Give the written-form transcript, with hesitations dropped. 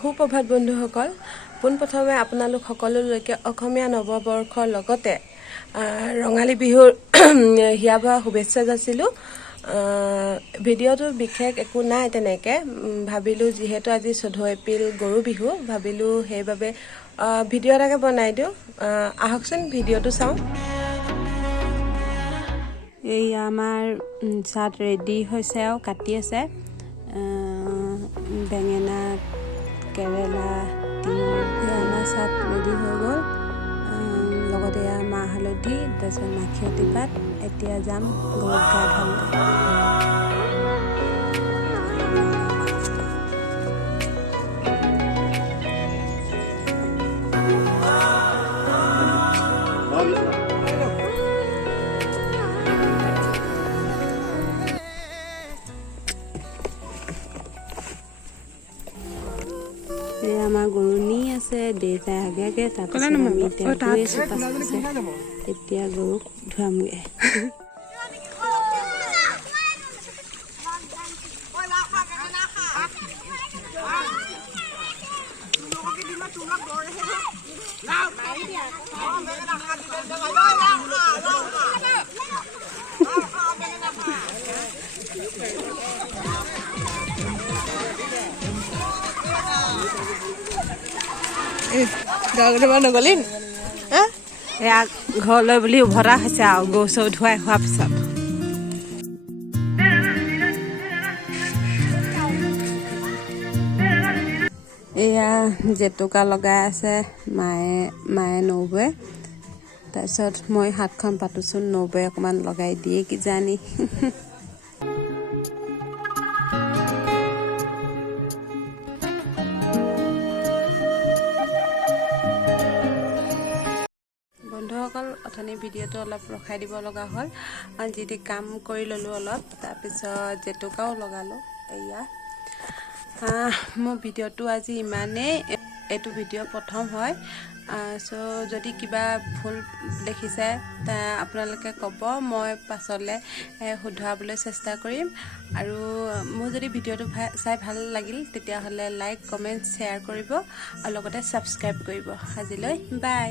সুপ্ৰভাত বন্ধুসকল, পোনপ্ৰথমে আপোনালোক সকলোলৈকে অসমীয়া নৱবৰ্ষৰ লগতে ৰঙালী বিহুৰ হিয়া ভৰা শুভেচ্ছা যাচিলোঁ। ভিডিঅ'টো বিশেষ একো নাই তেনেকৈ, ভাবিলোঁ যিহেতু আজি 14 এপ্ৰিল গৰু বিহু, ভাবিলোঁ সেইবাবে ভিডিঅ' এটাকে বনাই দিওঁ। আহকচোন ভিডিঅ'টো চাওঁ। এই আমাৰ চাট ৰেডি হৈছে আৰু কাটি আছে। বেঙেনা, কেৰেলা, তিয়ঁহ, আমাৰ চাট ৰেডি হৈ গ'ল। লগতে মাহ হালধি, তাৰপিছত মাখিয়তী পাত। এতিয়া যাম ঘৰত গা ধুমগৈ। আমাৰ গৰু নি আছে, দেউতাই আগে তাৰপিছত আমি এতিয়া গৈ আছোঁ পাছে। এতিয়া গৰুক ধুৱামগৈ। নগলি এয়া ঘৰলৈ বুলি উভতা হৈছে আৰু গৰু চৰু ধুৱাই হোৱাৰ পিছত। এয়া জেতুকা লগাই আছে মায়ে নবৌৱে। তাৰপিছত মই হাতখন পাতোচোন, নবৌৱে অকণমান লগাই দিয়ে কিজানি। বন্ধুসকল, অথনি ভিডিঅ'টো অলপ ৰখাই দিব লগা হ'ল, যি কাম কৰি ল'লোঁ অলপ। তাৰপিছত জেতুকাও লগালোঁ। এয়া মোৰ ভিডিঅ'টো আজি ইমানেই। এইটো ভিডিঅ' প্ৰথম হয়, যদি কিবা ভুল দেখিছে আপোনালোকে ক'ব, মই পাছলৈ শুধৰাবলৈ চেষ্টা কৰিম। আৰু মোৰ যদি ভিডিঅ'টো চাই ভাল লাগিল তেতিয়াহ'লে লাইক, কমেণ্ট, শ্বেয়াৰ কৰিব আৰু লগতে ছাবস্ক্ৰাইব কৰিব। আজিলৈ বাই।